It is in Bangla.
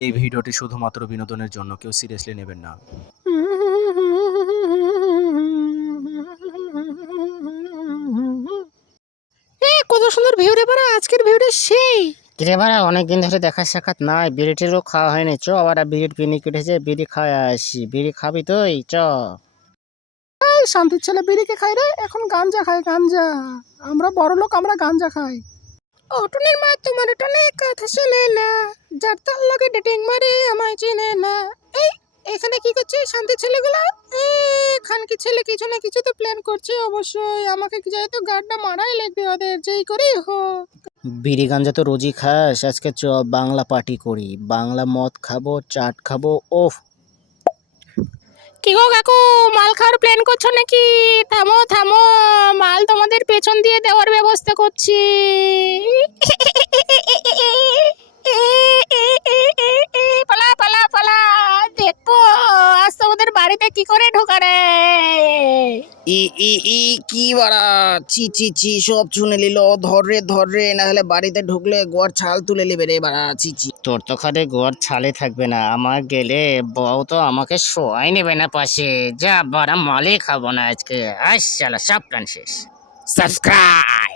এই ভিডিওটি শুধুমাত্র বিনোদনের জন্য, কেউ সিরিয়াসলি নেবেন না। কত সুন্দর ভিউ রে বাড়া, আজকের ভিউটা সেই। কিরে বাড়া, অনেকদিন ধরে দেখা সাক্ষাৎ নাই, বিড়িটিরও খাওয়া হয়নি। চ আবার বিড়ির পিকনিক উঠেছে, বিড়ি খাওয়া আসি। বিড়ি খাবি তুই? চ। শান্তির ছেলে বিড়িকে খাই রে, এখন গাঞ্জা খাই গাঞ্জা। আমরা বড় লোক, আমরা গাঞ্জা খাই। অটুনির মা তোমার টনে কথা শোনে না, যার তার লগে ডেটিং মারে আমায় চিনে না। এই এখানে কি করছে শান্তির ছেলেগুলা? খানকি ছেলে কিছু না কিছু তো প্ল্যান করছে অবশ্যই। আমাকে কি যাই তো গার্ডটা মারাই লাগবে ওদের, যেই করেই হোক। বিড়ি গাঞ্জা তো রোজই খাস, আজকে চ বাংলা পার্টি করি। বাংলা মদ খাবো, চাট খাবো। ওফ, কি গো কাকু, মাল খাওয়ার প্ল্যান করছো নাকি? থামো থামো, মাল তোমাদের পেছন দিয়ে দেওয়ার ব্যবস্থা করছি। পালা পালা পালা, দেখবো আজ তোমাদের বাড়িতে কি করে ঢোকা রে। ই ই ই কি বাড়া, চি চি চি, সব শুনে নিল। ধর রে, না হলে বাড়িতে ঢুকলে গোয়ার ছাল তুলে নেবে রে বাড়া। চি চি, তোর তো খালি গোয়ার ছালে থাকবে না, আমার গেলে বউ তো আমাকে শোয়াই নেবে না পাশে। যা বাড়া, মালই খাবো না আজকে। আস শালা, সব প্ল্যান শেষ। সাবস্ক্রাইব।